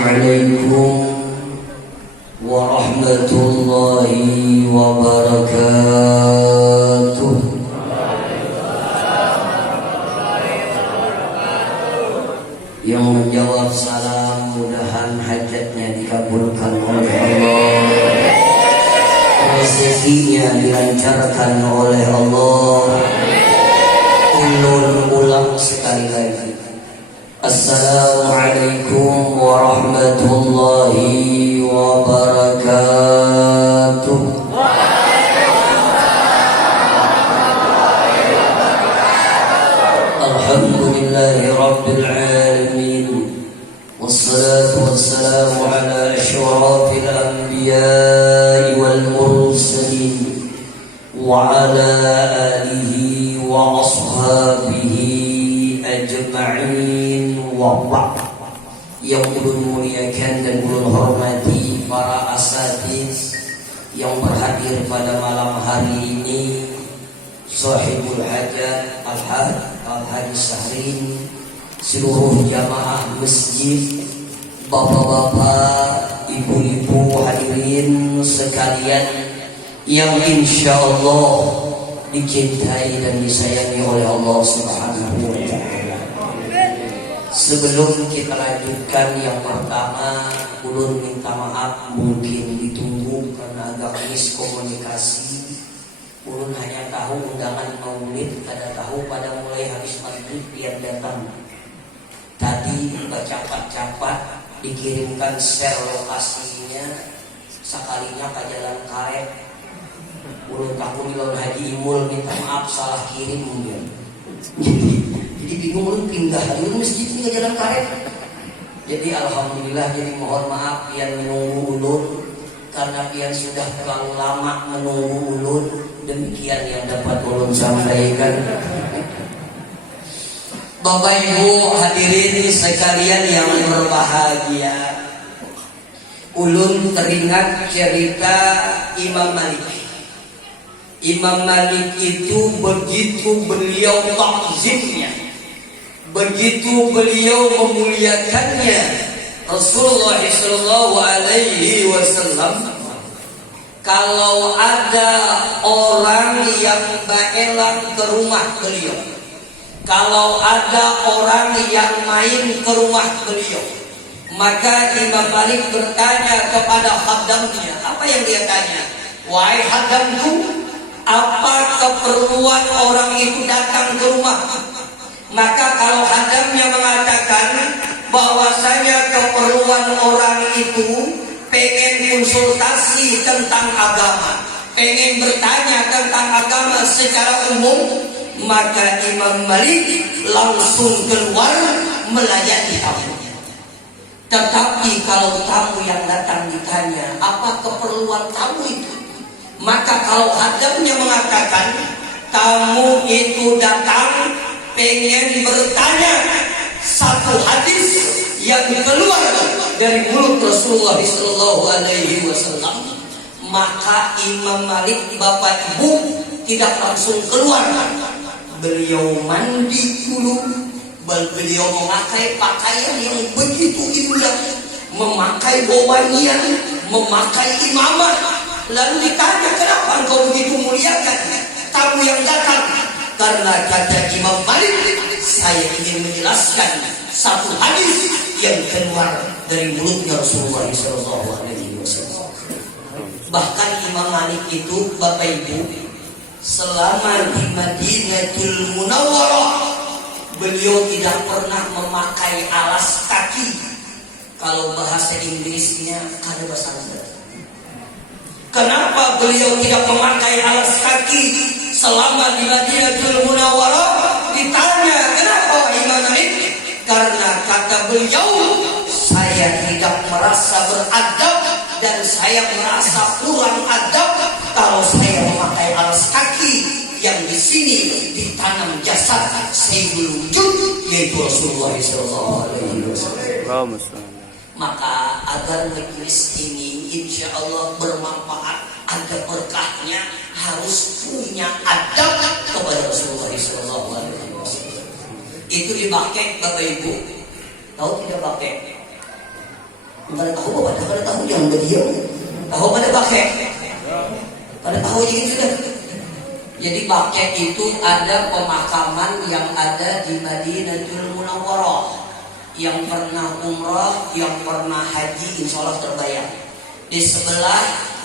Assalamualaikum warahmatullahi wabarakatuh. Yang menjawab salam mudahan hajatnya dikabulkan oleh Allah, rezekinya dilancarkan oleh Allah. Ulun ulang sekali lagi. Assalamualaikum warahmatullahi wabarakatuh. Alhamdulillahi rabbil alamin. Wassalatu wassalamu ala asyrafil anbiya'i wal mursalin wa ala alihi wa ashabihi ajma'in wa ba'd. Yang ulun muliakan dan ulun hormati para asatiz yang berhadir pada malam hari ini, sahibul hajat Al-Hadi Syahrin, seluruh jamaah masjid, bapak-bapak, ibu-ibu hadirin sekalian yang insyaallah dicintai dan disayangi oleh Allah Subhanahu wa ta'ala. Sebelum kita lanjutkan, yang pertama ulun minta maaf, mungkin ditunggu karena agak miskomunikasi. Ulun hanya tahu undangan maulid, kada tahu pada mulai habis maghrib dia datang. Tadi baca-capat dikirimkan share lokasinya, sekalinya ke Jalan Karet. Ulun takut lawan Haji Imul minta maaf salah kirim mungkin. Jadi bingung, ulun pindah ulun masjid ini ke Jalan Karet. Jadi alhamdulillah, jadi mohon maaf yang menunggu ulun karena pian sudah terlalu lama menunggu ulun. Demikian yang dapat ulun sampaikan. Bapak Ibu hadirin sekalian yang berbahagia, ulun teringat cerita Imam Malik. Imam Malik itu begitu beliau takzimnya, begitu beliau memuliakannya Rasulullah SAW. Kalau ada orang yang baelang ke rumah beliau, kalau ada orang yang main ke rumah beliau, maka Imam Malik bertanya kepada khadamnya. Apa yang dia tanya? Wahai khadamku, apa keperluan orang itu datang ke rumah? Maka kalau khadamnya mengatakan bahwasanya keperluan orang itu pengen konsultasi tentang agama, pengen bertanya tentang agama secara umum, maka Imam Malik langsung keluar melayani tamu. Tetapi kalau tamu yang datang ditanya apa keperluan tamu itu, maka kalau hadamnya mengatakan tamu itu datang pengen bertanya satu hadis yang keluar dari mulut Rasulullah SAW, maka Imam Malik, Bapak Ibu, tidak langsung keluar. Beliau mandi dulu, beliau memakai pakaian yang begitu indah, memakai bawanian, memakai imamah. Lalu ditanya, kenapa engkau begitu muliakan tamu yang datang? Karena kata Imam Malik, saya ingin menjelaskan satu hadis yang keluar dari mulutnya Rasulullah SAW. Bahkan Imam Malik itu, Bapak Ibu, selama di Madinatul Munawwarah, beliau tidak pernah memakai alas kaki. Kalau bahasa Inggrisnya kada bahasa Arab. Kenapa beliau tidak memakai alas kaki selama di Madinatul Munawwarah? Ditanya, kenapa Imam Malik? Karena kata beliau, saya tidak merasa beradab dan saya merasa kurang adab kalau saya memakai alas kaki yang di sini ditanam jasad Sayyidul Wujud, yaitu Rasulullah SAW. Maka agar majelis ini insya Allah bermanfaat, ada berkahnya, harus punya adab kepada Rasulullah SAW. Itu dipakai Bapak Ibu, tahu tidak pakai? Kada tahu apa dah, kada tahu jangan berdiam. Tahu pada pakai. Kada tahu gitu dah. Jadi pakai itu ada pemakaman yang ada di Madinatul Munawwarah. Yang pernah umrah, yang pernah haji, insya Allah terbayang. Di sebelah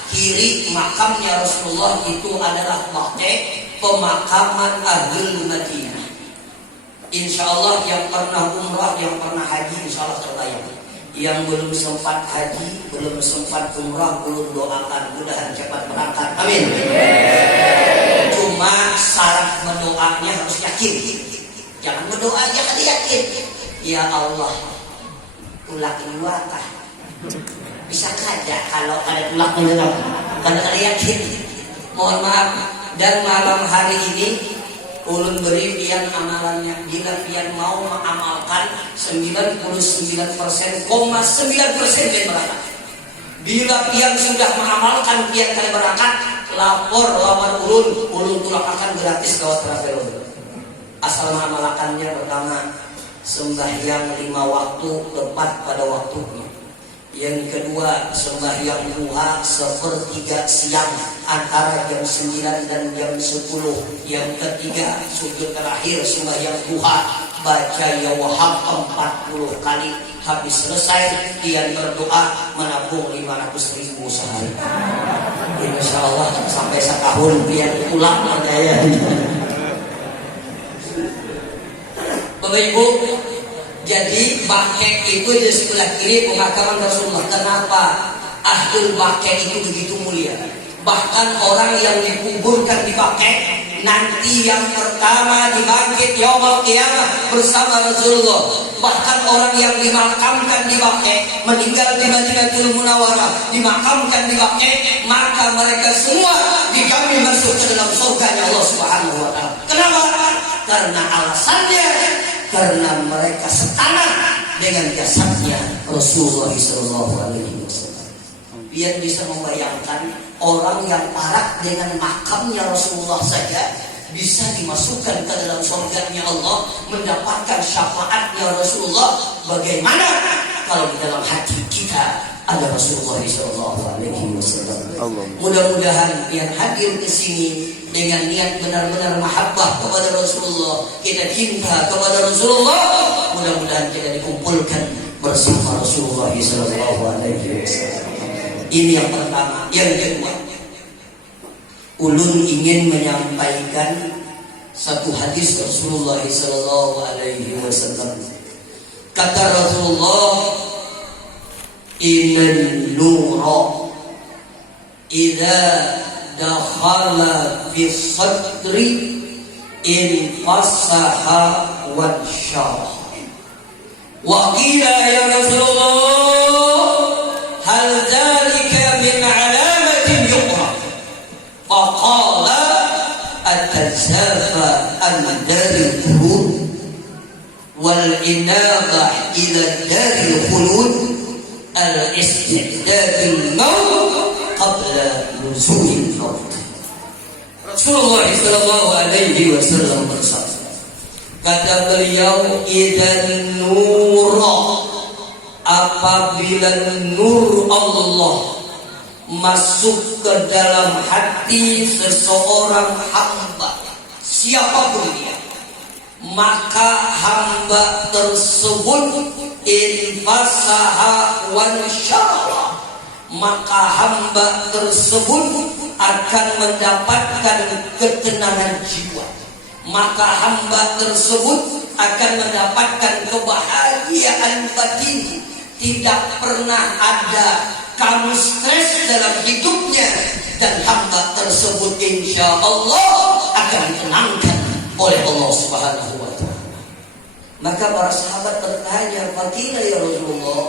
kiri makamnya Rasulullah itu adalah pakai pemakaman Ahlul Madinah. Insya Allah yang pernah umrah, yang pernah haji, insya Allah terbayang. Yang belum sempat haji, belum sempat umrah, belum doakan, mudahan cepat berangkat. Amin. Cuma syarat mendoanya harus yakin. Jangan berdoa aja kada yakin. Ya Allah, tulak luakah? Bisa saja kalau ada tulak luak, kada yakin. Mohon maaf. Dan malam hari ini ulun beri pian amalannya. Bila pian mau mengamalkan 99,9% dan berangkat. Bila pian sudah mengamalkan pian kali berangkat, lapor lawan ulun tulak akan gratis lewat travel. Asal mengamalkannya pertama, sembahyang 5 waktu tepat pada waktunya. Yang kedua, sembahyang duha 1/3 siang antara jam 9 dan jam 10. Yang ketiga, sujud terakhir sembahyang duha baca ya Wahab 40 kali. Habis selesai dia berdoa menabung 500.000 sehari. Insya Allah sampai setahun dia pulang percaya. Bapak Ibu, jadi Baqi' itu di sebelah kiri pemakaman Rasulullah. Kenapa? Ahlul Baqi' itu begitu mulia. Bahkan orang yang dikuburkan di Baqi' nanti yang pertama dibangkit yaumul qiyamah bersama Rasulullah. Bahkan orang yang dimakamkan di Baqi', meninggal di Madinatul Munawwarah, dimakamkan di Baqi', maka mereka semua dijamin masuk ke dalam surganya Allah Subhanahu wa taala. Kenapa? Karena alasannya karena mereka setanah dengan jasadnya Rasulullah SAW. Biar bisa membayangkan orang yang parak dengan makamnya Rasulullah saja bisa dimasukkan ke dalam surganya Allah, mendapatkan syafaatnya Rasulullah. Bagaimana kalau di dalam hati kita ada Rasulullah SAW? Mudah-mudahan yang hadir ke sini dengan niat benar-benar mahabbah kepada Rasulullah, kita cinta kepada Rasulullah, mudah-mudahan kita dikumpulkan bersama Rasulullah SAW. Ini yang pertama. Yang kedua, ulun ingin menyampaikan satu hadis Rasulullah SAW. Kata Rasulullah, Innan nura idza dakhala fi sadri infasaha wa syarah. Wa qila ya Rasulullah, hal dzalika min alamatin yuqra? Faqala atazafa al-daril khulud wal inabah ila daril khulud al-istidadul maut qabla nuzulil maut. Rasulullah SAW bersabda, kata beliau, idan nura, apabila nur Allah masuk ke dalam hati seseorang hamba, siapapun dia, maka hamba tersebut infasaha wan syarah, maka hamba tersebut akan mendapatkan ketenangan jiwa, maka hamba tersebut akan mendapatkan kebahagiaan batin. Tidak pernah ada kamu stres dalam hidupnya, dan hamba tersebut insya Allah akan ditenangkan oleh Allah Subhanahu wa ta'ala. Maka para sahabat bertanya, faqila ya Rasulullah,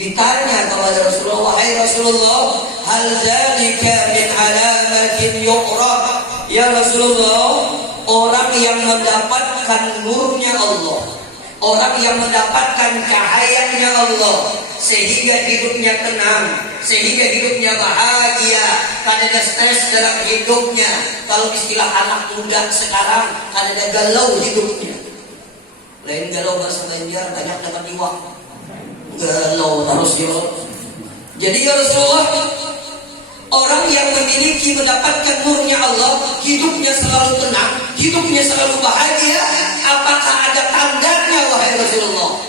ditanya kepada Rasulullah, wahai Rasulullah, hal dzalika min alamatin yuqra? Ya Rasulullah, orang yang mendapatkan nurnya Allah, orang yang mendapatkan cahayanya Allah, sehingga hidupnya tenang, sehingga hidupnya bahagia, tak ada stres dalam hidupnya. Kalau istilah anak muda sekarang, tak ada galau hidupnya. Lain galau bahasa Banjar, banyak dapat iwak. Galau terus yo, Jadi ya Rasulullah, orang yang memiliki mendapatkan nurnya Allah, hidupnya selalu tenang, hidupnya selalu bahagia. Apakah ada tandanya wahai Rasulullah?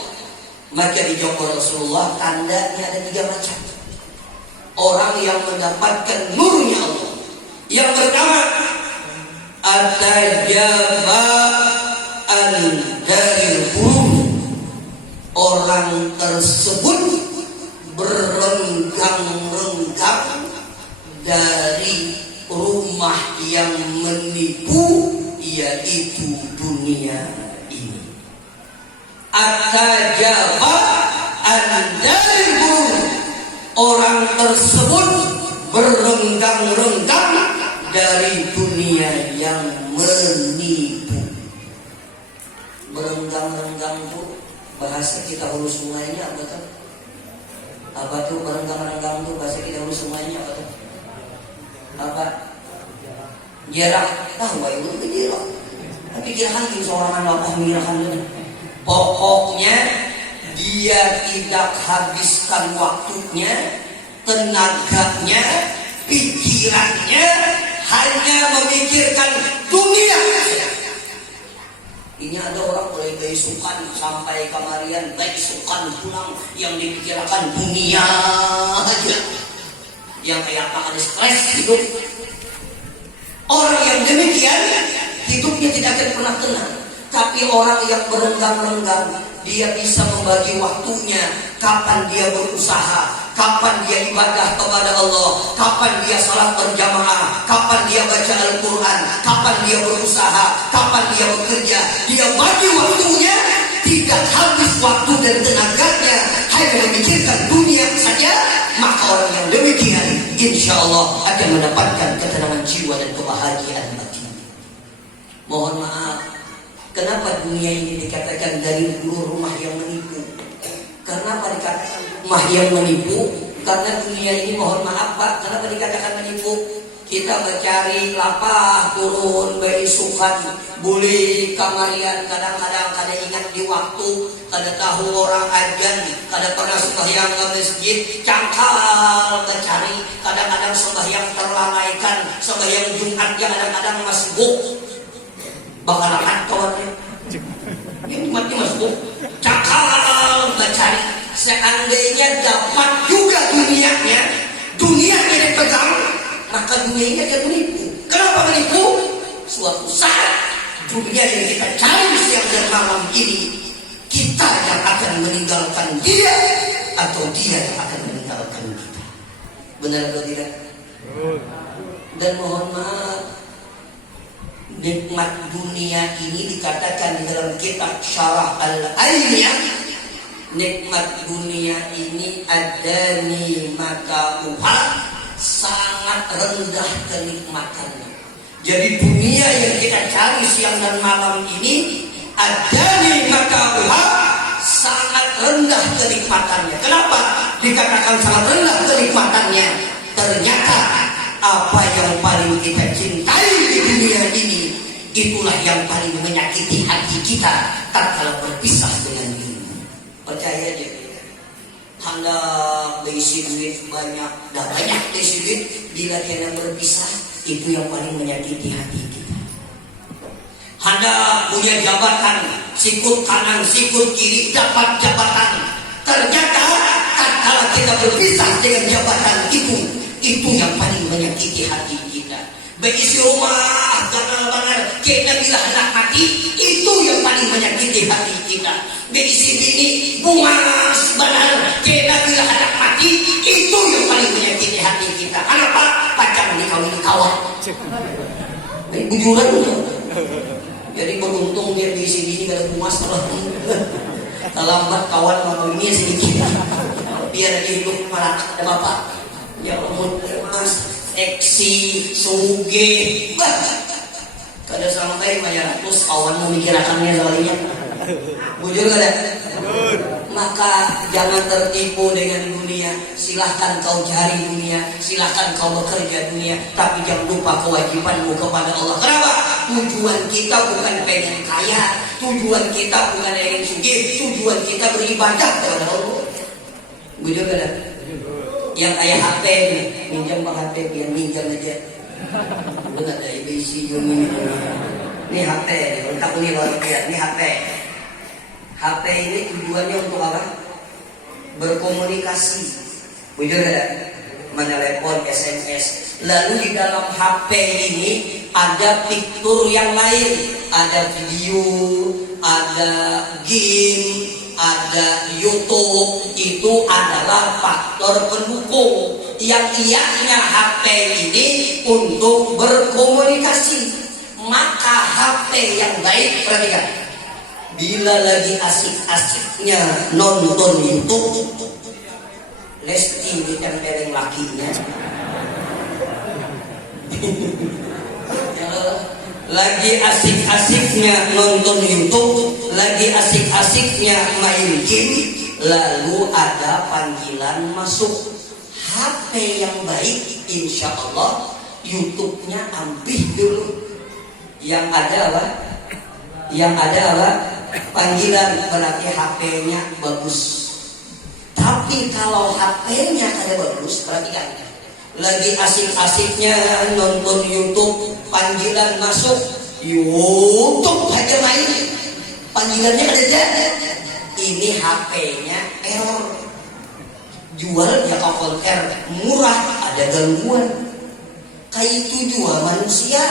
Maka dijawab Rasulullah, tandanya ada 3 macam. Orang yang mendapatkan nurnya Allah, yang pertama, at-tajaba'an dari huruf. Orang tersebut berenggang-renggang dari rumah yang menipu, yaitu dunia ini. At-tajaba'an dari huruf. Orang tersebut berenggang-renggang dari dunia yang menipu. Berenggang-renggang itu bahasa kita hulu sungainya apa tuh? Apa tuh berenggang-renggang itu bahasa kita hulu sungainya apa tuh? Apa? Jerak. Tahu baik itu jerak. Tapi kirakan itu seorang anak mirakan itu. Pokoknya dia tidak habiskan waktunya, tenaganya, pikirannya hanya memikirkan dunia. Ini ada orang mulai beisukan sampai kamarian, beisukan pulang yang dipikirkan dunia aja. Yang kayak ada stres hidup. Orang yang demikian hidupnya tidak akan pernah tenang. Tapi orang yang berenggang-renggang, dia bisa membagi waktunya. Kapan dia berusaha, kapan dia ibadah kepada Allah, kapan dia salat berjamaah, kapan dia baca Al-Quran, kapan dia berusaha, kapan dia bekerja. Dia bagi waktunya, tidak habis waktu dan tenaganya hanya memikirkan dunia saja. Maka orang yang demikian insya Allah akan mendapatkan ketenangan jiwa dan kebahagiaan batin. Mohon maaf, kenapa dunia ini dikatakan dari dulu rumah yang menipu? Kenapa dikatakan rumah yang menipu? Karena dunia ini, mohon maaf Pak, kenapa dikatakan menipu? Kita mencari lapah, turun, beisukan, buli, kamarian, kadang-kadang kada ingat di waktu, kada tahu orang ajan, kada pernah sembahyang ke masjid, cangkal mencari, kadang-kadang sembahyang terlalaikan, sembahyang Jumat kadang-kadang masbuk. Bakalan kawannya yang mati masuk cakal mencari. Seandainya dapat juga dunianya dipegang, maka dunia ini akan menipu. Kenapa menipu? Suatu saat dunia yang kita cari siang dan malam ini, kita yang akan meninggalkan dia atau dia yang akan meninggalkan kita. Benar atau tidak? Dan mohon maaf, nikmat dunia ini dikatakan di dalam kitab Syarah Al-Ainiyah, nikmat dunia ini ada nikmatuha, sangat rendah kenikmatannya. Jadi dunia yang kita cari siang dan malam ini ada nikmatuha, sangat rendah kenikmatannya. Kenapa dikatakan sangat rendah kenikmatannya? Ternyata apa yang paling kita cintai di dunia ini, itulah yang paling menyakiti hati kita tatkala berpisah dengan ini. Percaya aja, hendak berisi duit banyak, dah banyak berisi duit, bila kita berpisah, itu yang paling menyakiti hati kita. Hendak punya jabatan, sikut kanan, sikut kiri, dapat jabatan, ternyata tatkala kita berpisah dengan jabatan itu yang paling menyakiti hati kita. Berisi rumah benar-benar kita bila hendak mati, itu yang paling menyakiti hati kita. Berisi bini bungas benar kita bila hendak mati, itu yang paling menyakiti hati kita. Kenapa? Pacar dikawin kawan. Bujuran. Jadi beruntung dia berisi bini kada bungas terus. Terlambat kawan mengawinnya sedikit. Biar dia hidup malah ada bapak. Ya Allah, mas, eksi, suge, kada sampai bayar ratus kawan memikirkannya soalnya. Bujur kada? Maka jangan tertipu dengan dunia. Silahkan kau cari dunia, silahkan kau bekerja dunia, tapi jangan lupa kewajibanmu kepada Allah. Kenapa? Tujuan kita bukan pengen kaya, tujuan kita bukan pengen sugih, tujuan kita beribadah kepada Allah. Bujur kada? yang kayak HP nih, minjam Pak HP, biar minjam aja. Belum ada IBC juga ini HP, lengkap nih loh, lihat ini HP. HP ini tujuannya untuk apa? Berkomunikasi. Bujur ada? Menelepon, SMS. Lalu di dalam HP ini ada fitur yang lain, ada video, ada game, ada YouTube. Itu adalah faktor pendukung yang ianya HP ini untuk berkomunikasi. Maka HP yang baik, perhatikan, bila lagi asik-asiknya nonton YouTube, Lesti ditempelin lakinya. Lagi asik-asiknya nonton YouTube, lagi asik-asiknya main game, lalu ada panggilan masuk. HP yang baik, insya Allah YouTube-nya ambil dulu. Yang ada apa? Yang ada apa? Panggilan, berarti HP-nya bagus. Tapi kalau HP-nya ada bagus, perhatikan, lagi asik-asiknya nonton YouTube, panggilan masuk, YouTube aja main, panggilannya ada aja. Ini HP-nya error. Jual ya konter murah, ada gangguan. Kayak itu juga manusia.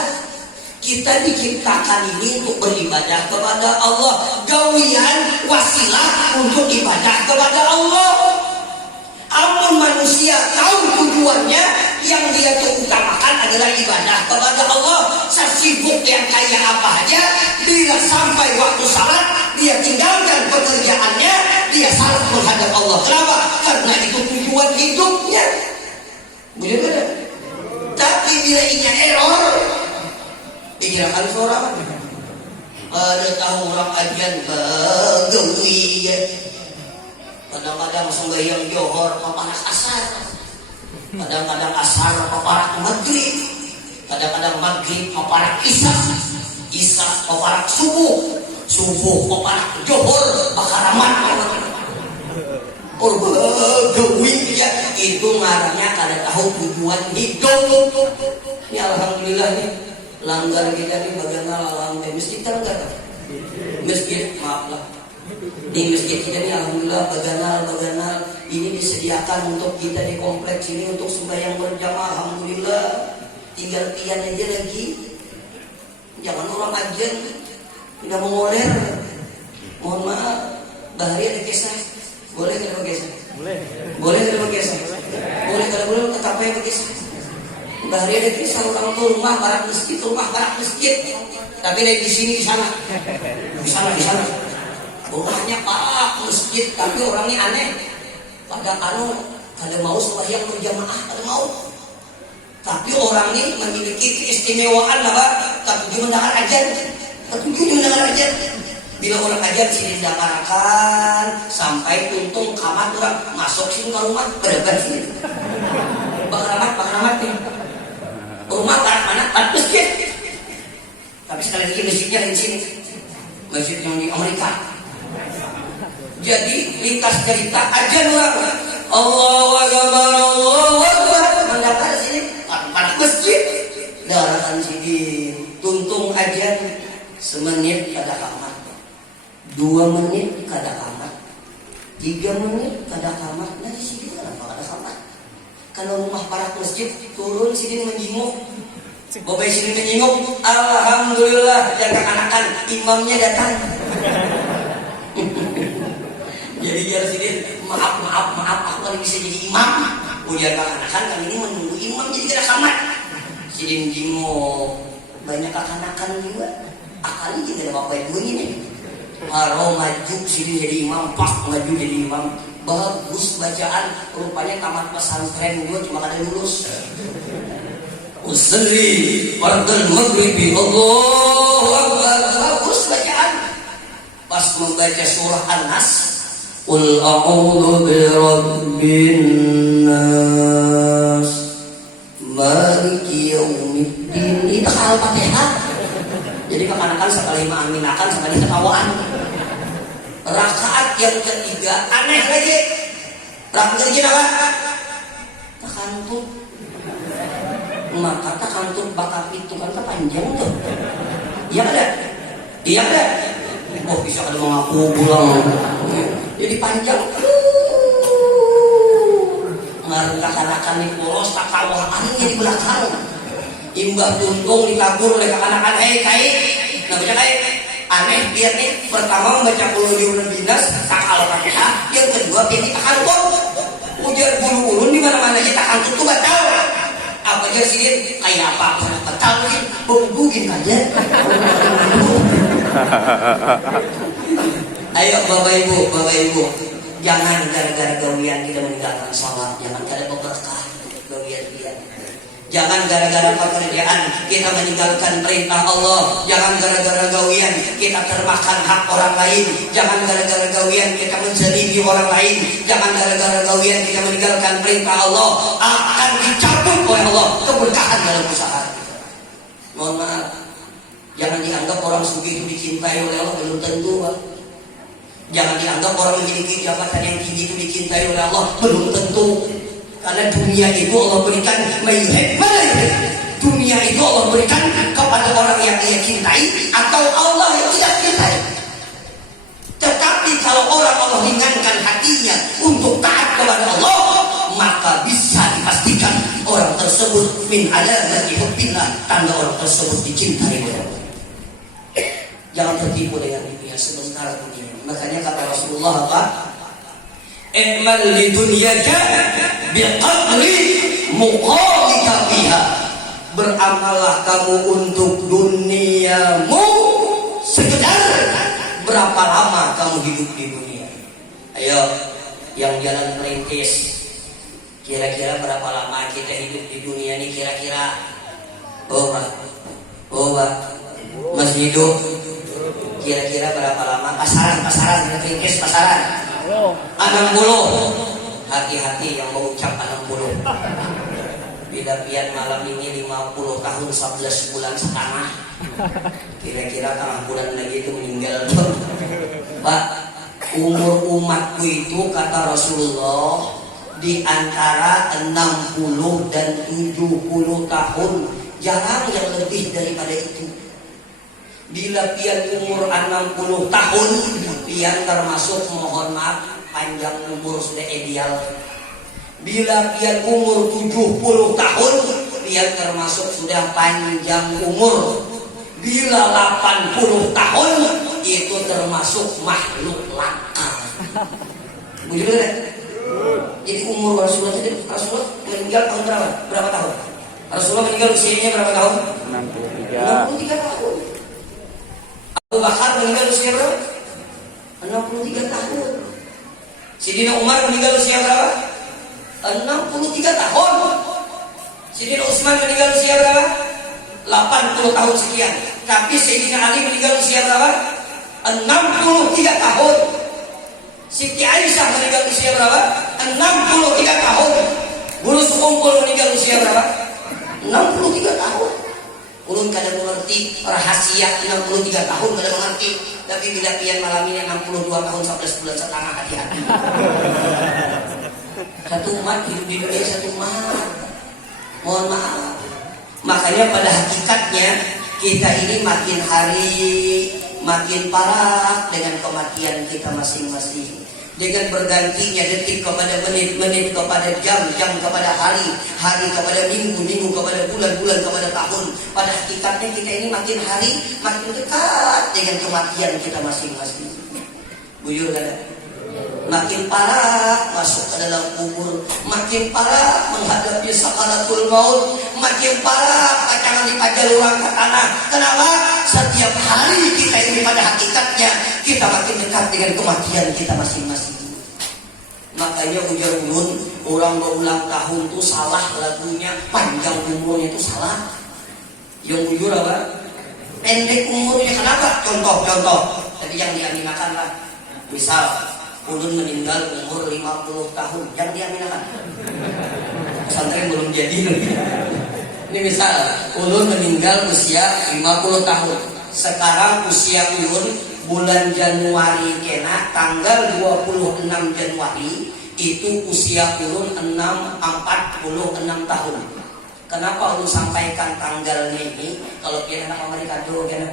Kita diciptakan ini untuk beribadah kepada Allah. Gawian wasilah untuk ibadah kepada Allah. Amun manusia tahu tujuannya, yang dia utamakan adalah ibadah kepada Allah. Sesibuk yang kayak apa aja, bila sampai waktu salat, dia tinggalkan pekerjaannya, dia salat menghadap Allah. Kenapa? Karena itu tujuan hidupnya. Benar-benar. Tapi bila ini error, pikiran seorang ada tahu orang ajian bagawi ya. Kadang-kadang sembahyang johor paparas asar, kadang-kadang asar paparak maghrib, kadang-kadang maghrib paparak isya, isya paparak subuh, subuh paparak johor bakaraman. Bagawi ya, itu ngarannya kada tahu tujuan hidup. Ya alhamdulillah nih. Langgar kita nih bagaimana langgar masjid kan enggak? Masjid maaf lah. Di masjid kita nih alhamdulillah bagaimana ini disediakan untuk kita di kompleks ini untuk sembahyang berjamaah. Alhamdulillah. Tinggal pian aja lagi. Jangan orang ajen tidak mengoler. Mohon maaf, bahari ada kisah. Boleh tidak berkisah? Boleh. Boleh tidak berkisah? Boleh kalau boleh tetap aja berkisah. Bahari ada kisah orang tuh rumah barak masjid, tapi dari di sini di sana, rumahnya barak masjid, tapi orangnya aneh. Pada mau sembahyang berjamaah, kada mau. Tapi orang ini memiliki keistimewaan apa? Ketujuh mendengar ajar. Bila orang ajar sini didengarkan sampai tuntung kamar orang masuk sini ke rumah berapa sini? Bang Ramat nih. Rumah tarik mana? Tarik masjid. Tapi sekali lagi masjidnya di sini, masjid yang di Amerika. Jadi lintas cerita aja orang Allahu Akbar mendapat sini pada masjid daratan sini tuntung aja semenit kada kamar, 2 menit kada kamar, 3 menit kada kamar. Nah di sini kenapa kada kamar? Kalau rumah para masjid turun sini menjenguk, bapak sini menjenguk, alhamdulillah jaga anakan imamnya datang. Jadi dia sini maaf aku kan bisa jadi imam. Udah jaga anakan kami ini menunggu imam jadi kada kamar. Sini menjenguk, banyak kekanakan juga. Akali juga ada bapak ibu ini. Haro maju sini jadi imam, pak maju jadi imam. Bagus bacaan, rupanya tamat pesantren gue cuma kada lulus. Usalli fardal maghribi Allahu Akbar. Bagus bacaan. Pas membaca surah An-Nas, qul a'udzu birabbin nas maliki yaumiddin. Itu Al-Fatihah. Jadi kekanakan sekali mengaminakan sekali ketawaan. Rakaat yang ketiga aneh lagi. Rakaat ketiga apa? kantut. Maka kantut bakat itu kan panjang tuh. Iya ada? Iya ada? Oh bisa ada mengaku pulang. Jadi panjang. Kakanakan di poros tak kawahannya di belakang. Imbah tuntung dikabur oleh kakanakan. Hei kai, nah baca kai. Aneh biar nih pertama membaca kuluyur binas tak al fatihah, yang kedua pilih takantut. Ujar bulu-bulu di mana-mana aja takantut tuh batal. Apa aja sih kayak apa batal sih? Bugin aja. Ayo bapak ibu, jangan gara-gara gawian kita meninggalkan sholat, jangan ada berkah gawian. Jangan gara-gara pekerjaan kita meninggalkan perintah Allah. Jangan gara-gara gawian kita termakan hak orang lain. Jangan gara-gara gawian kita menzalimi orang lain. Jangan gara-gara gawian kita meninggalkan perintah Allah. Akan dicabut oleh Allah keberkahan dalam usaha. Mohon maaf, jangan dianggap orang sugi itu dicintai oleh Allah, belum tentu Pak. Jangan dianggap orang memiliki jabatan yang tinggi itu dicintai oleh Allah, belum tentu. Karena dunia itu Allah berikan dunia itu Allah berikan kepada orang yang ia cintai atau Allah yang tidak cintai. Tetapi kalau orang Allah ringankan hatinya untuk taat kepada Allah, maka bisa dipastikan orang tersebut min alamati hubbillah, tanda orang tersebut dicintai oleh Allah. Jangan tertipu dengan dunia sebentar dunia. Makanya kata Rasulullah apa? I'mal li dunyaka biqadri muqamika fiha. Beramallah kamu untuk duniamu sekedar berapa lama kamu hidup di dunia. Ayo, yang jalan merintis, kira-kira berapa lama kita hidup di dunia ini kira-kira? Oh Pak, masih hidup? Kira-kira berapa lama? Pasaran, merintis pasaran. 60. Hati-hati yang mau ucap 60. Bidapian malam ini 50 tahun 11 bulan setengah. Kira-kira tengah bulan lagi itu meninggal. Pak, umur umatku itu kata Rasulullah di antara 60 dan 70 tahun. Jarang yang lebih daripada itu. Bila pian umur 60 tahun, pian termasuk mohon maaf panjang umur sudah ideal. Bila pian umur 70 tahun, pian termasuk sudah panjang umur. Bila 80 tahun, itu termasuk makhluk langka. Begitu kan? Jadi umur Rasulullah meninggal tahun berapa? Berapa tahun? Rasulullah meninggal usianya berapa tahun? 63 tahun. Abu Bakar meninggal usia berapa? 63 tahun. Sidina Umar meninggal usia berapa? 63 tahun. Sidina Utsman meninggal usia berapa? 80 tahun sekian. Tapi Sayyidina Ali meninggal usia berapa? 63 tahun. Siti Aisyah meninggal usia berapa? 63 tahun. Bulu Sukumpul meninggal usia berapa? 63 tahun. Ulun kada mengerti rahasia 63 tahun kada mengerti. Tapi bila pian malam ini 62 tahun 11 bulan setengah hati-hati. Satu umat hidup di dunia satu umat. Mohon maaf. Makanya pada hakikatnya kita ini makin hari makin parah dengan kematian kita masing-masing. Dengan bergantinya detik kepada menit, menit kepada jam, jam kepada hari, hari kepada minggu, minggu kepada bulan, bulan kepada tahun. Pada hakikatnya kita ini makin hari makin dekat dengan kematian kita masing-masing. Bujur kan? Makin parah masuk ke dalam kubur, makin parah menghadapi sakaratul maut, makin parah kacangan dipajal orang ke tanah. Kenapa? Setiap hari kita ini pada hakikatnya kita makin dekat dengan kematian kita masing-masing. Makanya ujar ulun, orang berulang tahun itu salah lagunya, panjang umurnya itu salah. Yang ujur apa? Pendek umurnya kenapa? Contoh, tapi yang diaminakan lah. Misal ulun meninggal umur 50 tahun, yang diaminakan. Pesantren belum jadi. Ini misal ulun meninggal usia 50 tahun. Sekarang usia ulun bulan Januari kena tanggal 26 Januari itu usia ulun 46 tahun. Kenapa ulun sampaikan tanggalnya ini? Kalau kena anak Amerika dulu kena.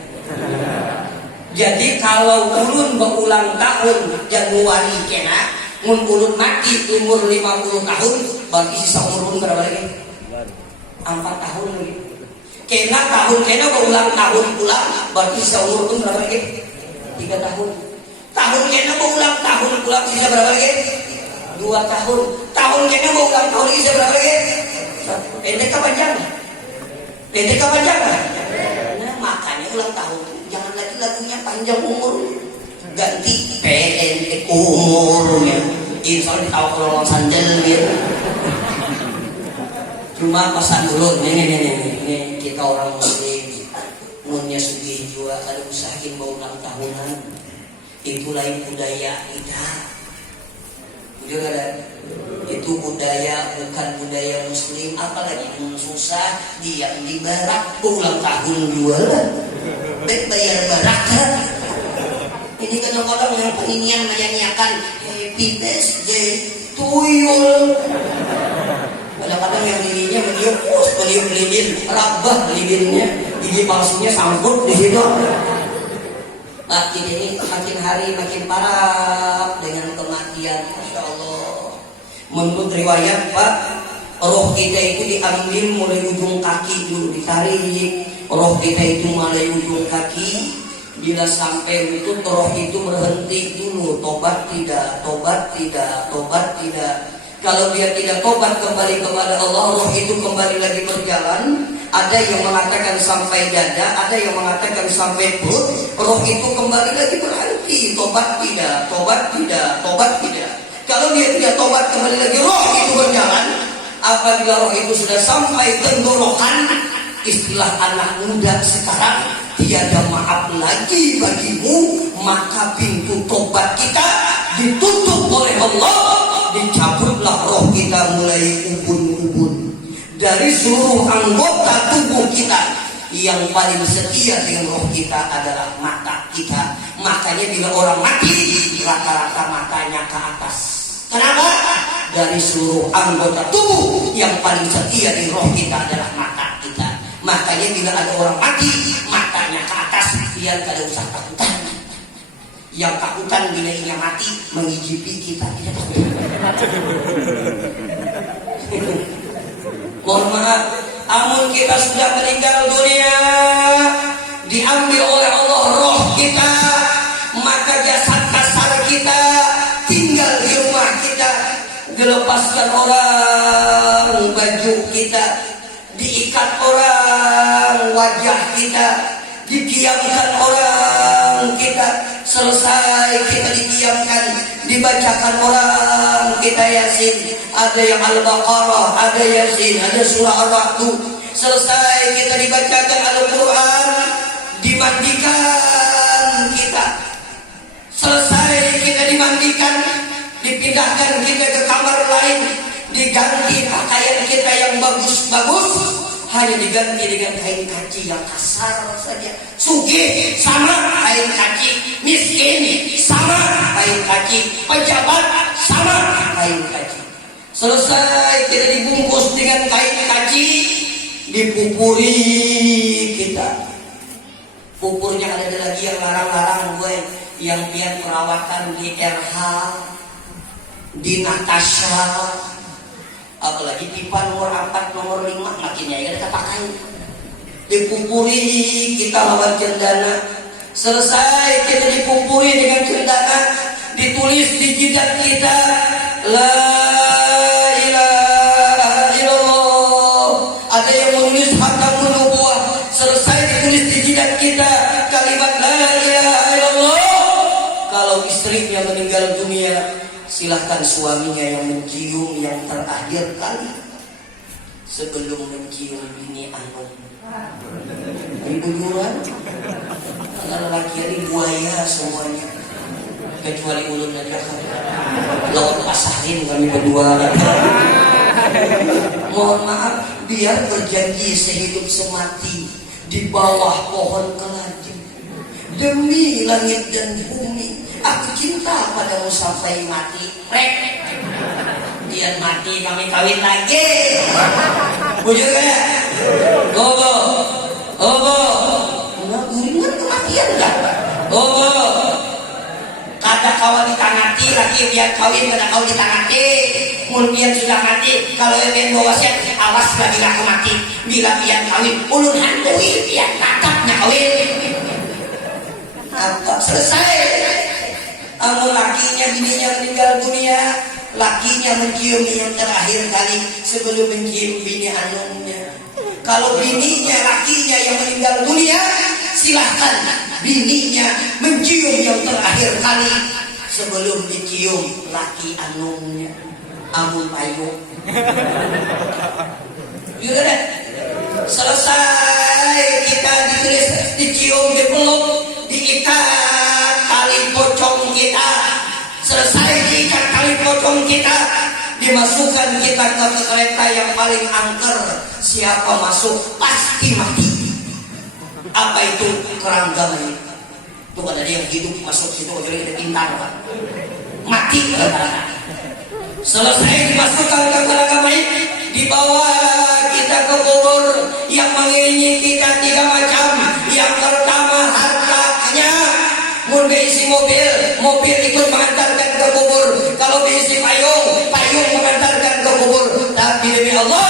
Jadi kalau ulun berulang tahun Januari kena, ulun mati umur 50 tahun, berarti sisa umur ulun berapa lagi? 4 tahun lagi. Kena tahun kena berulang tahun pula, berarti sisa umur ulun berapa lagi? 3 tahun. Tahun kena berulang tahun pula, sisa berapa lagi? 2 tahun. Tahun kena berulang tahun lagi, sisa berapa lagi? Pendek ke panjang? Pendek ke panjang? Nah, makanya ulang tahun jangan lagi lagunya panjang umur, ganti pendek umurnya. Insya Allah tahu kalau sanjel gitu. Cuma pesan dulu, nih kita orang muslim, munnya sugih juga kalau usahain mau ulang tahunan, itu lain budaya kita. Juga ada itu budaya bukan budaya muslim, apalagi yang susah dia di barak ulang tahun jualan baik bayar barak. Ini kadang-kadang yang peninian menyanyiakan happy birthday tuyul, kadang-kadang yang ininya meniup lilin rabah lilinnya, gigi palsunya sangkut di situ. Makin ini makin hari makin parah dengan kematian. Masya Allah. Menurut riwayat Pak, roh kita itu diambil mulai ujung kaki dulu ditarik. Roh kita itu mulai ujung kaki. Bila sampai itu roh itu berhenti dulu. Tobat tidak, tobat tidak, tobat tidak. Kalau dia tidak tobat kembali kepada Allah, roh itu kembali lagi berjalan. Ada yang mengatakan sampai dada, ada yang mengatakan sampai perut. Roh itu kembali lagi berhenti. Tobat tidak, tobat tidak, tobat tidak. Kalau dia tidak tobat kembali lagi, roh itu berjalan. Apabila roh itu sudah sampai tenggorokan, istilah anak muda sekarang, tiada maaf lagi bagimu, maka pintu tobat kita ditutup oleh Allah. Dicabutlah roh kita mulai ubun-ubun. Dari seluruh anggota tubuh kita, yang paling setia dengan roh kita adalah mata kita. Makanya bila orang mati, rata-rata matanya ke atas. Kenapa? Dari seluruh anggota tubuh, yang paling setia dengan roh kita adalah mata kita. Makanya bila ada orang mati, matanya ke atas, dia tidak usah takutan. Yang takutan bila ia mati, mengijipi kita, tidak takut. Mohon maaf, amun kita sudah meninggal dunia, diambil oleh Allah roh kita, maka jasad kasar kita tinggal di rumah kita, dilepaskan orang baju kita, diikat orang wajah kita, dikiamkan orang kita. Selesai kita dikiamkan, dibacakan orang kita Yasin. Ada yang Al-Baqarah, ada Yasin, ada surah Ar-Ra'd. Selesai kita dibacakan Al-Quran, dimandikan kita. Selesai kita dimandikan, dipindahkan kita ke kamar lain, diganti pakaian kita yang bagus-bagus, hanya diganti dengan kain kaci yang kasar saja. Sugih sama kain kaci, miskin sama kain kaci, pejabat sama kain kaci. Selesai kita dibungkus dengan kain kaci, dipupuri kita. Pupurnya ada lagi yang larang-larang gue, yang pian perawatan di RH, di Natasha, apalagi pipa nomor 4, nomor 5, makinnya ya kita pakai. Dipupuri kita lawan cendana. Selesai kita dipupuri dengan cendana, ditulis di jidat kita la ilaha illallah. Ada yang menulis khatamun nubuwah. Selesai ditulis di jidat kita kalimat la ilaha illallah. Kalau istrinya meninggal dunia, silahkan suaminya yang mencium yang terakhir kali sebelum mencium bini anu. Ribuan, kalau laki ini buaya semuanya, kecuali ulun aja kan. Lawan pasahin kami berdua. Mohon maaf, biar berjanji sehidup semati di bawah pohon keladi, demi langit dan bumi. Aku cinta padamu sampai mati. Rek. Dia mati kami kawin lagi. Bujur kaya? Obo. Guringan kematian enggak? Obo. Kada kawan ditangati lagi biar kawin kada kawin ditangati. Mun biar sudah mati kalau yang bawa wasiat awas lagi aku mati. Bila biar kawin ulun hantui biar tatapnya kawin. Tatap selesai. Amun lakinya bininya meninggal dunia, lakinya mencium yang terakhir kali sebelum mencium bini anungnya. Kalau bininya lakinya yang meninggal dunia, silahkan bininya mencium yang terakhir kali sebelum dicium laki anungnya. Amun payung. Yaudah deh. Selesai kita ditulis, dicium, dipeluk, diikat tali pocong kita. Selesai diikat tali pocong kita, dimasukkan kita ke kereta yang paling angker. Siapa masuk pasti mati. Apa itu kerangga mayit? Itu kan ada yang hidup masuk situ, jadi kita pintar Pak. Mati kerangga. Selesai dimasukkan ke kerangga mayit, dibawa kita ke kubur yang mengiringi kita 3 macam. Yang pertama hartanya. Mun berisi mobil ikut mengantarkan ke kubur. Kalau berisi payung mengantarkan ke kubur. Tapi demi Allah,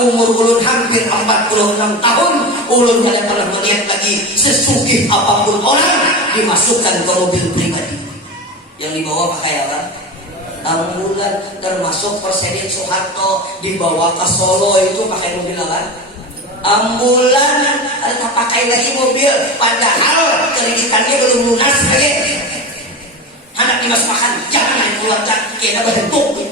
umur ulun hampir 46 tahun, ulun tidak pernah melihat lagi sesugih apapun orang dimasukkan ke mobil pribadi. Yang dibawa pakai apa? Ambulan, termasuk Presiden Soeharto dibawa ke Solo itu pakai mobil apa? Ambulan, ada pakai lagi mobil, padahal kreditannya belum lunas lagi. Anak dimas makan, jangan dikeluarkan, kena bentuknya.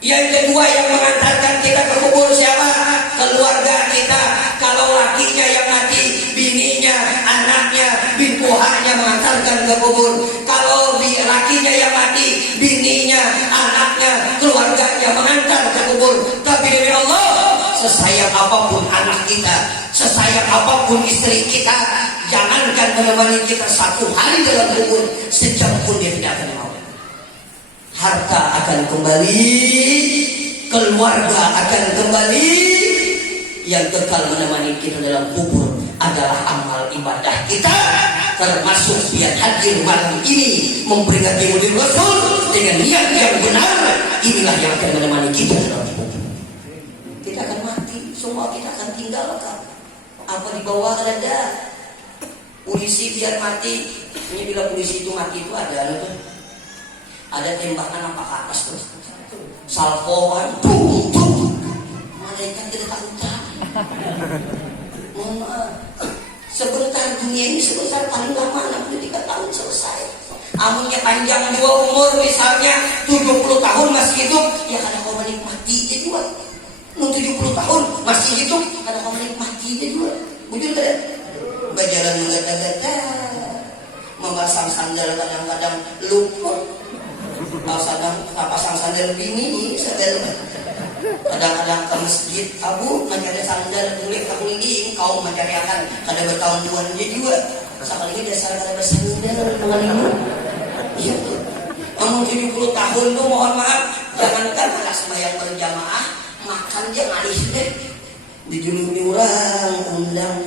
Yang kedua yang mengantarkan kita ke kubur siapa? Keluarga kita. Kalau lakinya yang mati, bininya, anaknya, bintuhannya mengantarkan ke kubur. Kalau lakinya yang mati, bininya, anaknya, keluarganya mengantar ke kubur. Tapi demi Allah, sesayang apapun anak kita, sesayang apapun istri kita, jangankan menemani kita 1 hari dalam kubur, sejam pun dia tidak akan mau. Harta akan kembali, keluarga akan kembali. Yang kekal menemani kita dalam kubur adalah amal ibadah kita, termasuk biar hadir malam ini memperingati Maulid Rasul dengan niat yang benar. Inilah yang akan menemani kita dalam kubur. Kita akan mati, semua kita akan tinggalkan. Apa dibawa ada? Polisi biar mati. Ini bila polisi itu mati itu ada tembakan apa ke atas terus, salvoan, malaikat tidak tahu. Sebentar dunia ini sebentar, paling lama 63 tahun selesai. Amunnya panjang juga umur, misalnya 70 tahun masih hidup, ya karena kau menikmati dia juga. 70 tahun masih hidup, karena kau menikmati dia juga. Betul tidak? Berjalan menggata-gata, memasang sandal kadang-kadang luput. Pasang sandal bini, kadang-kadang ke masjid, abu mencari sandal kulit keliling, kau mencari akan kada bertahun-tahun dia juga. Sekali ini dasar kada bersandal mengalami. Iya tuh. Namun 70 tahun tuh mohon maaf, jangankan pada sembahyang berjamaah, makan dia ngalih deh. Dijulungi orang undang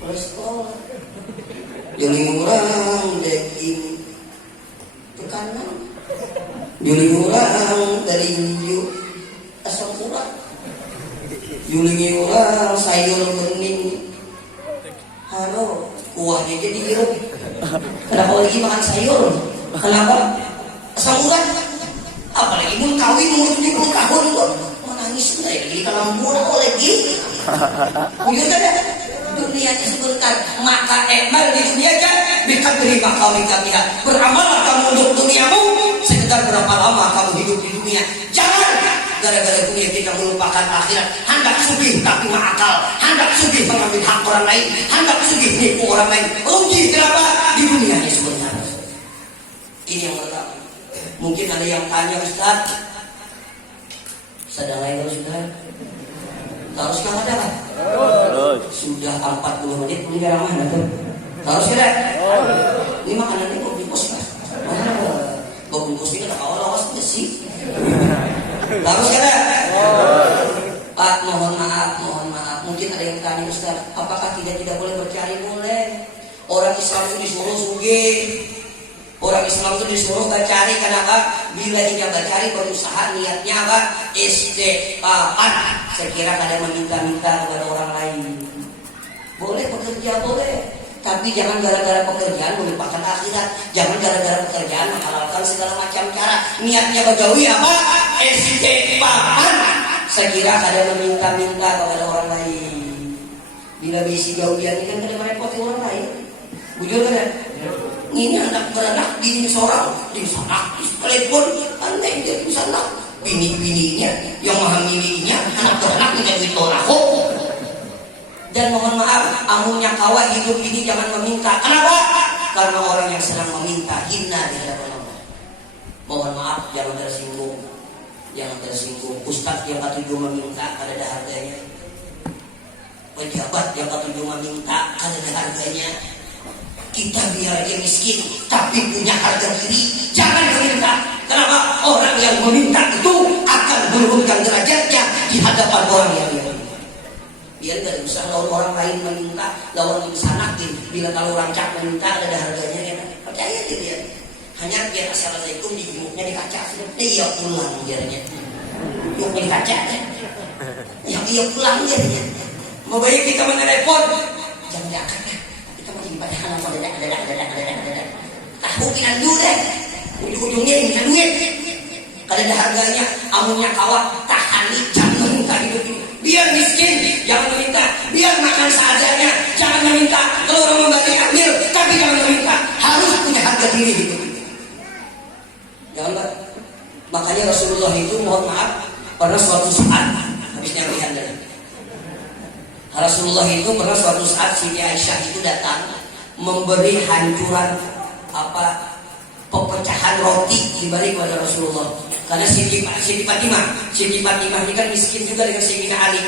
kolesterol, juli orang daging tekanan, juli orang dari hijau asam urat, juli orang sayur bening, halo kuahnya jadi hirup. Kenapa lagi makan sayur? Kenapa? Asam urat. Apalagi mun kawin umur 70 tahun kok menangis enggak ya di dalam murah lagi. Buyur ada dunia sebentar, maka emal di dunia aja bisa terima kami beramal kamu untuk duniamu sekedar berapa lama kamu hidup di dunia. Jangan gara-gara dunia kita melupakan akhirat. Hendak sugih tapi mengakal, hendak sugih mengambil hak orang lain, hendak sugih nipu orang lain. Rugi kenapa? Di dunianya sebentar. Ini yang pertama. Mungkin ada yang tanya, Ustaz, sedang lain Ustaz, harus kah ada kan? Sudah 40 menit ini gara mana tuh? Harus kira? Ini makanannya kok dipos kan? bungkus ini tak awal awas sih. Harus kada? Pak, mohon maaf. Mungkin ada yang tanya Ustaz, apakah tidak boleh bercari? Boleh. Orang Islam itu disuruh sugih. Orang Islam itu disuruh bercari. Kenapa? Bila ia bercari berusaha niatnya apa? Istiqamah. Sekira kada meminta-minta kepada orang lain. Boleh bekerja, boleh. Tapi jangan gara-gara pekerjaan melupakan akhirat. Jangan gara-gara pekerjaan menghalalkan segala macam cara. Niatnya begawi apa? Istiqamah. Sekira kada meminta-minta kepada orang lain. Bila bisi jauhian ini kan kada merepoti orang lain. Bujur kada? Ini anak beranak bini seorang di sana sekalipun aneh dia di sana bini-bininya yang menghamilinya anak beranak menjadi torako. Dan mohon maaf, amunya kawa hidup ini jangan meminta. Kenapa? Karena orang yang sedang meminta hina di hadapan Allah. Mohon maaf, jangan tersinggung. Ustaz yang ketujuh meminta kada ada harganya. Pejabat yang ketujuh meminta kada ada harganya. Kita biar dia miskin tapi punya harga diri, jangan meminta. Kenapa? Orang yang meminta itu akan menurunkan derajatnya di hadapan orang yang dia meminta. Biar tidak usah lawan orang lain meminta, lawan disanakin. Bila kalau rancak meminta ada harganya, ya percaya dia. Hanya biar assalamualaikum di gimuknya di kaca, dia pulang biarnya. Gimuknya di kaca, yang dia pulang biarnya. Mau baik kita menelepon, jangan diangkat ya. Kita mau pada anak dadak. Tahu kinan dulu deh. Ujung-ujungnya minta duit. Kalau ada harganya, amunya kawat tahani jangan meminta hidup ini. Biar miskin, jangan meminta. Biar makan seadanya, jangan meminta. Kalau orang membagi ambil, tapi jangan meminta. Harus punya harga diri hidup ini. Jangan Pak. Makanya Rasulullah itu mohon maaf pernah suatu saat habisnya lihat dari Rasulullah itu pernah suatu saat Siti Aisyah itu datang memberi hancuran pepecahan roti diberi kepada Rasulullah. Karena Siti Fatimah ini kan miskin juga dengan Sayyidina Ali,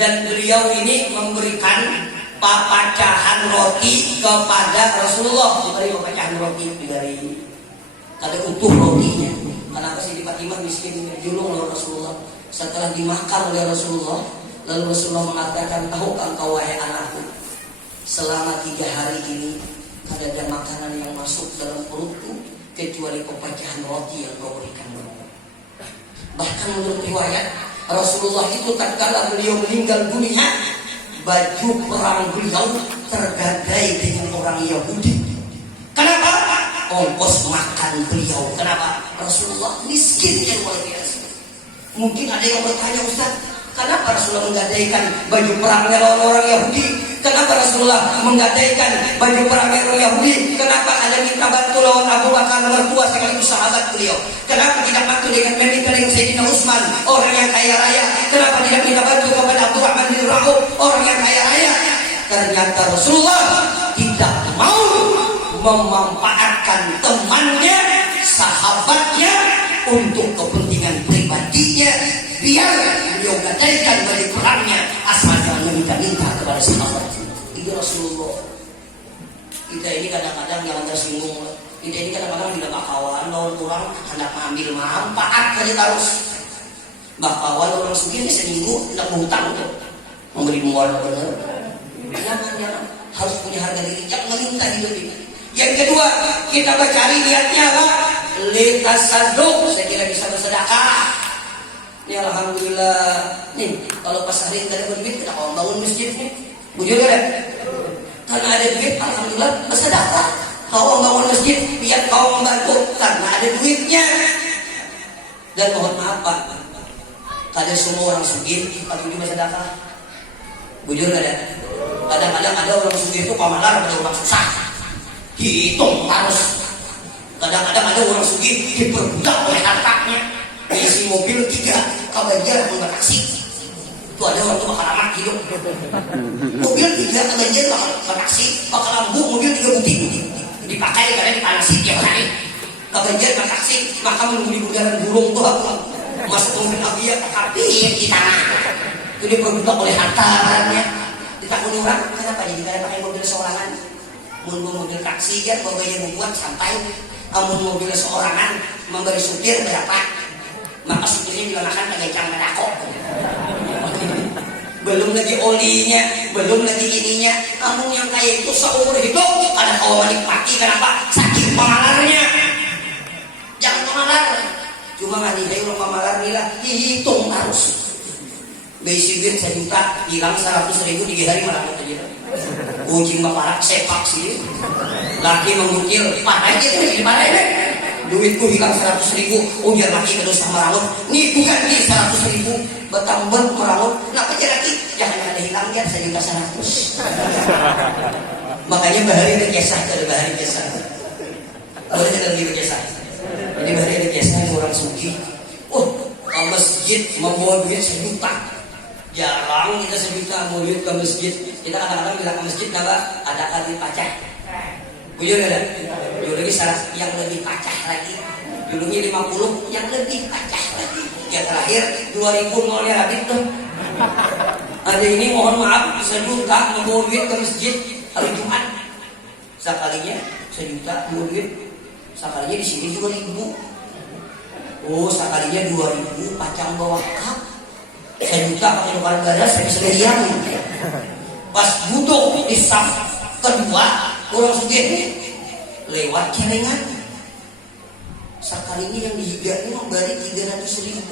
dan beliau ini memberikan pepecahan roti kepada Rasulullah. Diberi pepecahan roti dari kada utuh rotinya. Kenapa Siti Fatimah miskin julung oleh Rasulullah? Setelah dimakan oleh Rasulullah, lalu Rasulullah mengatakan, tahukah engkau wahai anakku, selama 3 hari ini tidak ada makanan yang masuk dalam perutku kecuali pepecahan roti yang kau berikan. Bahkan menurut riwayat Rasulullah itu tatkala beliau meninggal dunia, baju perang beliau tergadai dengan orang Yahudi. Kenapa? Ongkos makan beliau. Kenapa? Rasulullah miskin yang luar biasa. Mungkin ada yang bertanya, Ustaz, kenapa Rasulullah menggadaikan baju perangnya lawan orang Yahudi? Kenapa Rasulullah menggadaikan baju perangnya orang Yahudi? Kenapa ada minta bantu lawan Abu Bakar mertua sekaligus sahabat beliau? Kenapa tidak bantu dengan meminta dengan Sayyidina Utsman, orang yang kaya raya? Kenapa tidak minta bantu kepada Abdurrahman bin Auf, orang yang kaya raya? Ternyata Rasulullah tidak mau memanfaatkan temannya, sahabatnya untuk kepentingan pribadinya. Biar beliau gadaikan bagi perangnya, asal jangan meminta-minta kepada sahabat. Itu Rasulullah. Kita ini kadang-kadang jangan tersinggung. Kita ini kadang-kadang tidak bakawan lawan orang hendak mengambil manfaat dari terus. Bakawan orang sendiri seminggu tidak berhutang tuh, memberi mual benar. Jangan harus punya harga diri. Jangan meminta hidup ini. Yang kedua, kita bercari niatnya apa? Litasadduq, saya kira bisa bersedekah. Ini alhamdulillah. Nih, kalau pas hari ini ada duit, kita mau bangun masjid nih. Bujur kan? Karena ada duit, alhamdulillah bersedekah. Kau bangun masjid, biar kau membantu karena ada duitnya. Dan mohon maaf Pak, kada semua orang sugih tapi juga bersedekah. Bujur kan? Kadang-kadang ada orang sugih itu pamalar pada orang susah. Dihitung harus. Kadang-kadang ada orang sugih diperbudak oleh hartanya. Isi mobil 3 kabanjar mengatasi. Itu ada orang itu bakal amat hidup. Mobil 3 kabanjar bakal mengatasi, bakal lambu mobil 3 butik dipakai karena dipanasi tiap hari. Kabanjar mengatasi, maka menunggu di bundaran burung tuh aku masuk mobil abiya kapir di tanah. Itu diperbudak oleh hartanya. Ditakuni orang, kenapa jadi kada pakai mobil seorangan? Mobil taksi dia bawa yang membuat sampai Amun mobil seorangan memberi supir berapa, maka supirnya juga makan pakai campur aku. Belum lagi olinya, belum lagi ininya. Amun yang kayak itu seumur hidup ada kau menikmati. Kenapa? Saking pemalarnya. Jangan pemalar. Cuma ngadihai orang pemalar nila dihitung harus. Basic duit 1 juta hilang 100.000 3 hari malah aja. Kucing baparak sepak sih. Laki mengukil pakai aja di mana deh. Duitku hilang 100.000. Ujar laki terus sama merangut. Nih bukan nih 100.000. Betambah merangut. Kenapa aja laki? Jangan ada hilang ya 1 juta 100. Makanya bahari ada kisah dari bahari kisah. Boleh kita lagi berkisah. Jadi bahari ada kisah orang suki. Ke masjid membawa duit 1 juta. Jarang kita 1 juta mau duit ke masjid. Kita kadang-kadang bilang ke masjid ada kali pacah. Bujur ada? Bujur lagi salah yang lebih pacah lagi. Dulunya 50 yang lebih pacah lagi. Yang terakhir 2000 nolnya habis tuh. Ada ini mohon maaf 1 juta membawa duit ke masjid hari Jumat. Sekalinya 1 juta bawa duit. Sekalinya di sini juga 1000. Sekalinya 2000 pacang bawa kap. 1 juta pakai nukaran gada saya bisa lihat. Pas butuh di saf kedua orang sugih lewat celengan. Sekalinya yang dihiganya memberi 300.000.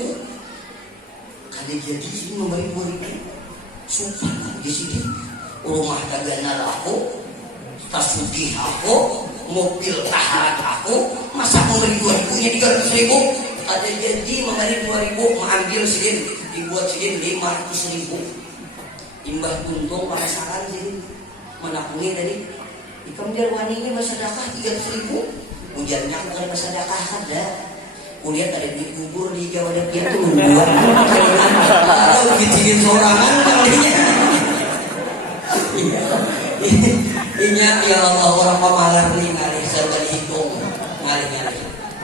Kada jadi sini memberi 2.000. Sumpah di sini rumah dagana aku, tas sugih aku, mobil taharat aku, masa memberi 2.000 nya 300.000. Ada jadi memberi 2.000 mengambil sidin dibuat sidin 500.000. Imbah tuntung penasaran sih menakuni tadi ikam dia wani ini masyadakah 300.000. Ujarnya aku kan masyadakah ada. Kulihat ada di kubur di Jawa Depan tuh buat kalau bikin sorangan kalinya. Iya ya Allah orang pemalar nih ngalih serba dihitung ngalih.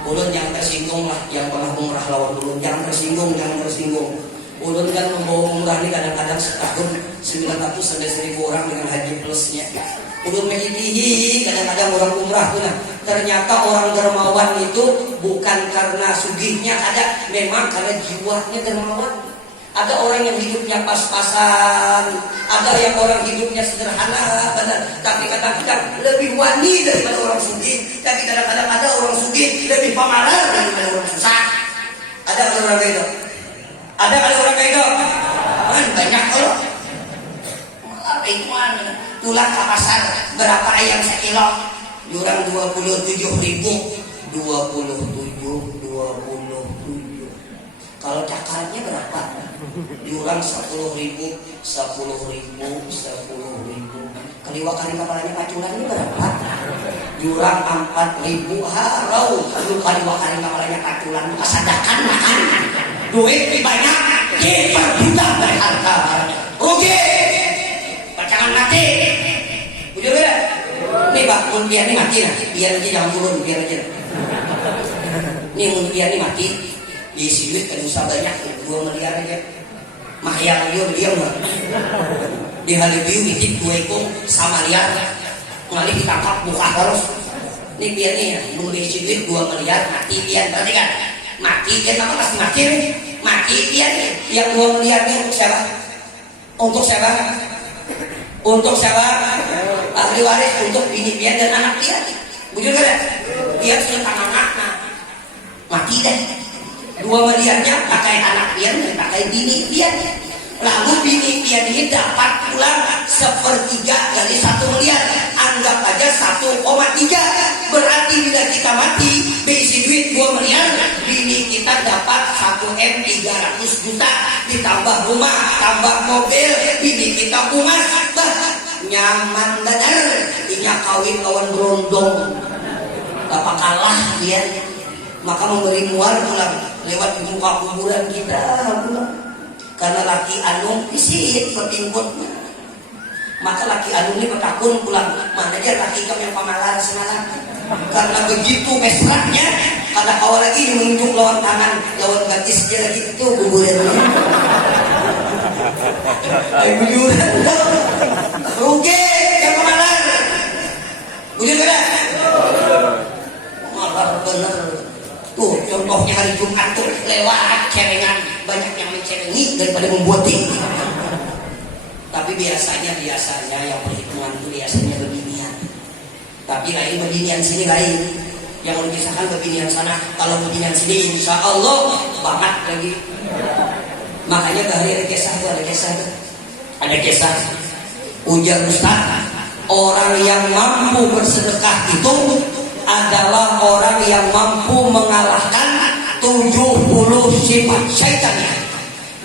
Ulun yang tersinggung lah, yang pernah umrah lawan dulu, jangan tersinggung. Ulun kan membawa umrah ini kadang-kadang setahun 900 sampai 1.000 orang dengan haji plusnya. Ulun menghidihi kadang-kadang orang umrah tuh nah. Ternyata orang dermawan itu bukan karena sugihnya ada, memang karena jiwanya dermawan. Ada orang yang hidupnya pas-pasan, ada yang orang hidupnya sederhana, benar. Tapi kadang-kadang lebih wani daripada orang sugih. Tapi kadang-kadang ada orang sugih lebih pemalar daripada orang susah. Ada kan orang kayak itu? Ada kan orang kayak itu? Banyak kalau. Malah itu mana? Tulang ke pasar berapa ayam sekilo? Jurang 27.000. 27. Kalau cakarnya berapa? Diulang 10.000. Kaliwa kali kapalnya pacuran ini berapa? Diulang 4.000. Harau. Kaliwa kali kapalnya pacuran kesadakan makan. Duit banyak. Diperbudak dari harta. Rugi. Pacangan mati. Udah beda. Nih Pak, biar ini mati nah. Biar aja jangan turun, biar aja. Nih biar ini mati. Diisi duit kan usah banyak 2 miliar aja. Mahyang dia mah. Di Halibiu itu 2 ekor sama liar. Ngalih ditangkap buka terus. Ini biar nih ya, diisi duit 2 miliar mati pian berarti kan. Mati kenapa pasti mati nih? Mati pian nih. Yang 2 miliarnya untuk siapa? Untuk siapa? Untuk siapa? Ahli waris untuk bini pian dan anak pian. Bujur kan? Pian sudah anak mati deh. 2 miliarnya pakai anak pian dan pakai bini pian. Lalu bini pian ini dapat pulang 1/3 dari 1 miliar. Anggap aja 1,3. Berarti bila kita mati berisi duit 2 miliar, bini kita dapat 1M 300 juta. Ditambah rumah, tambah mobil, bini kita pumas. Nyaman dadar. Inya kawin kawan berondong. Bapak kalah dia. Maka memberi muar pulang lewat muka kuburan kita pulang. Karena laki anu isit ketimbutnya. Maka laki anu ini bertakun pulang. Mana aja laki kamu yang pamalar semalam. Karena begitu mesranya, ada awal lagi menunjuk lawan tangan, lawan batis dia lagi itu kuburannya. Kuburan rugi yang pamalar. Bujur kada? Malah hari Jumat tuh lewat cerengan, banyak yang mencerengi daripada membuati. Tapi biasanya yang perhitungan itu biasanya beginian. Tapi lain beginian sini lain. Yang mengisahkan beginian sana. Kalau beginian sini insya Allah banget lagi. Makanya bahari ada kisah. Ujar Ustaz, orang yang mampu bersedekah itu adalah orang yang mampu mengalahkan 70 sifat syaitannya.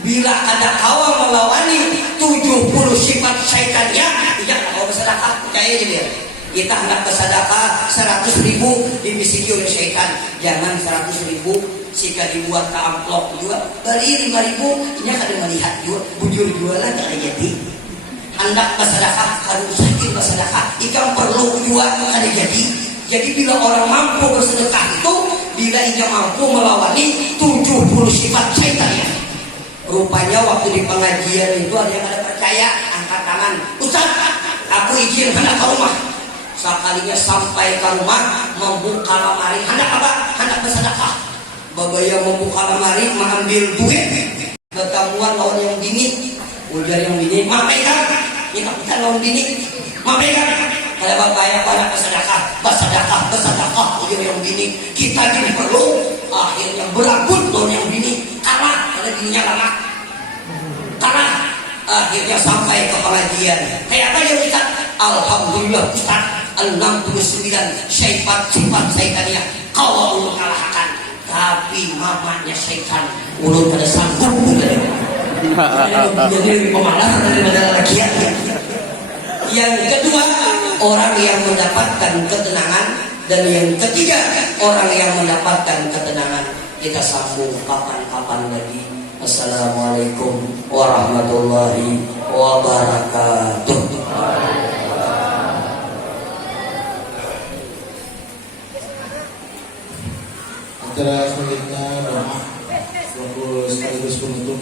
Bila ada kawan melawani 70 sifat syaitannya, jangan mau bersedekah, percaya dia. Kita hendak bersedekah 100.000 dibisiki oleh syaitan. Jangan 100.000 jika dibuat ke amplop juga. Beri 5.000, ini akan melihat juga. Bujur jualan jangan jadi. Hendak bersedekah, harus sakit bersedekah. Ikan perlu juga kada jadi. Jadi bila orang mampu bersedekah itu, bila ia mampu melawani 70 sifat syaitannya. Rupanya waktu di pengajian itu ada yang ada percaya, angkat tangan. Ustaz, aku izin hendak ke rumah. Sekalinya sampai ke rumah, membuka lemari, hendak apa? Hendak bersedekah. Babaya membuka lemari, mengambil duit. Bertemuan lawan yang bini, ujar yang bini, mau pegang? Ini kita lawan bini, mau pegang? Kalau bapak yang pada bersedekah, ujar yang bini. Kita gini perlu, akhirnya berabut lawan yang bini. Kalah, karena bininya lama. Kalah, akhirnya sampai ke pengajian. Kayak apa dia Ustaz? Alhamdulillah Ustaz. 69 sifat syaitannya kau ulun kalahkan, tapi mamanya syaitan ulun pada sanggup jadi lebih pemalas daripada rakyat. Yang kedua, orang yang mendapatkan ketenangan, dan yang ketiga, orang yang mendapatkan ketenangan. Kita sambung kapan-kapan lagi. Assalamualaikum warahmatullahi wabarakatuh. Acara selanjutnya doa sekaligus penutup.